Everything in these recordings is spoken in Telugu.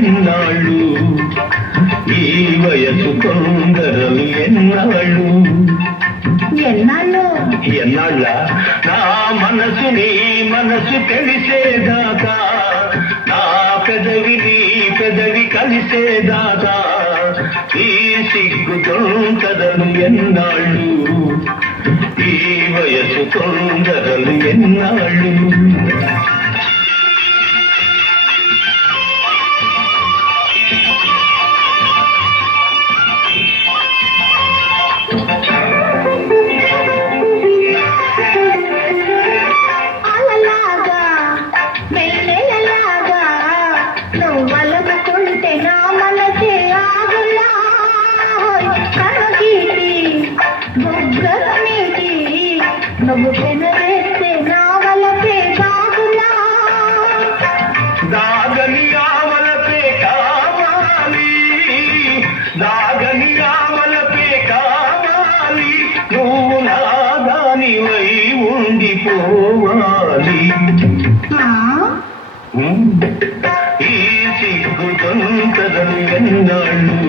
ఎన్నాళ్ళు ఈ వయసు తొందరలు ఎన్నాళ్ళు ఎన్నాళ్ళ నా మనసు నీ మనసు తెలిసేదాకా నా పెదవి నీ పెదవి కలిసేదాకా ఈ సిగ్గు తొందరలు ఎన్నాళ్ళు ఈ వయసు తొందరలు ఎన్నాళ్ళు నువ్వు పెనవేస్తే నా వలపే బాగులా దాగని ఆవలపే కావాలి దాగని ఆవలపే కావాలి నువ్వు నా దానివై ఉండిపోవాలి ఈ సిగ్గు తొందరలు ఎన్నాళ్ళు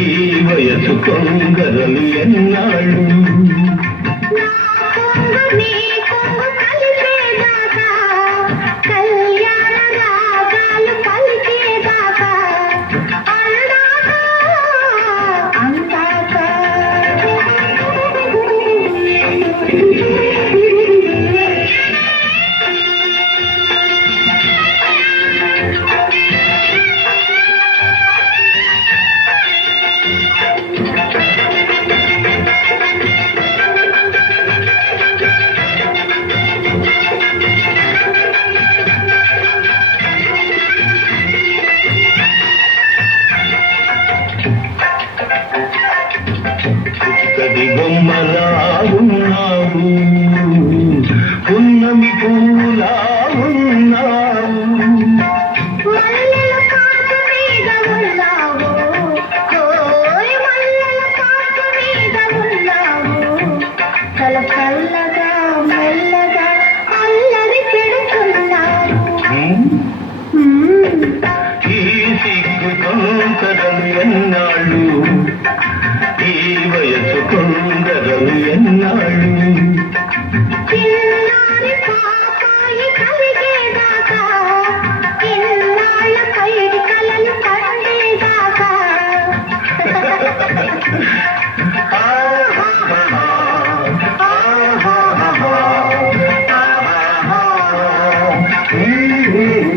ఈ వయసు తొందరలు ఎన్నాళ్ళు బొమ్మలా ఉన్నావు పున్నమి పూలా ఉన్నావు చల్లగా మెల్లగా అల్లరి పెడుతున్నావు ఈ సిగ్గు తొందరలు ఎన్నాళ్ళు ఈ వయసు తొందరలు ఎన్నాళ్ళు